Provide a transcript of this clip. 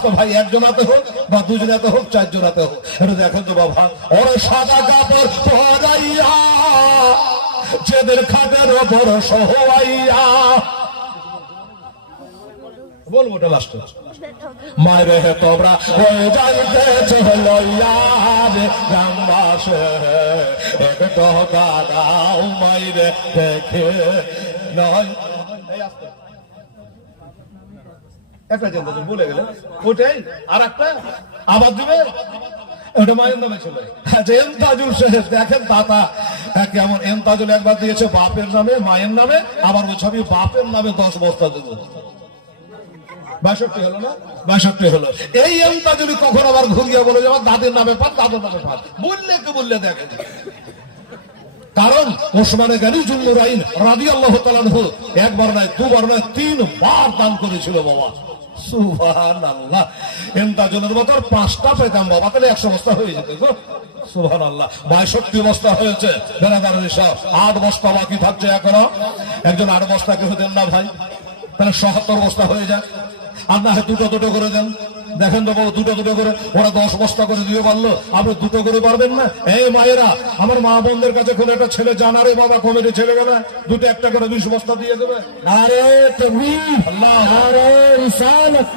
বস্তা ভাই একজনাতে হোক বা দুজনাতে হোক চারজনাতে হোক, এটা দেখেন তো বাবা, ওরা সাদা কাপড় পরাইয়া যেদের খাটের ওপর সহাইয়া, বলবো ওটা লাস্ট, মায়ের হে তোমরা হয়ে যাইতেছ লইয়া রে গ্রামবাসে, একটু দাদাও মাইরে দেখে নয়। একটা চিন্তা বলে গেলে ওটাই, আর একটা আবার দিবে, ওটা মায়ের নামে ছিল। এন্তাজুল শেষ দেখেন দাতা কেমন, এন্তাজুল একবার দিয়েছে বাপের নামে মায়ের নামে, আবার বলছে আমি বাপের নামে 10 বস্তা দেবো। 62 হলো না, 62 হলো। এই এন্তাজুলি কখন আবার ঘুরিয়ে বলে যে আমার দাদের নামে পান, দাদের নামে পান, বললে কি বললে দেখেন। কারণ ওসমানে গানি জুন্নুরাইন রাদিয়াল্লাহু তাআলা আনহু একবার নয় দুবার নয় 3 বার দান করেছিল বাবা, সুবহানাল্লাহ। এন্তাজুলের মতো 5টা পেতাম বাবা, তাহলে 100 বস্তা হয়ে যেত গো, সুবহানাল্লাহ। 62 বস্তা হয়েছে, বেরাদারের সব 8 বস্তা বাকি থাকছে এখনো। একজন 8 বস্তা কেউ দেন না ভাই, তাহলে 77 বস্তা হয়ে যায়। আর না হয় দুটো দুটো করে দেন, দেখেন তো বাবু দুটো দুটো করে, ওরা 10 বস্তা করে দিয়ে পারলো, আপনি দুটো করে পারবেন না? এই মায়েরা, আমার মা বোনদের কাছে কোনো একটা ছেলে জানারে বাবা কমিটি ছেলে গেলে দুটো একটা করে 20 বস্তা দিয়ে দেবে। আরে তুমি আল্লাহ, আরে রিসালাত।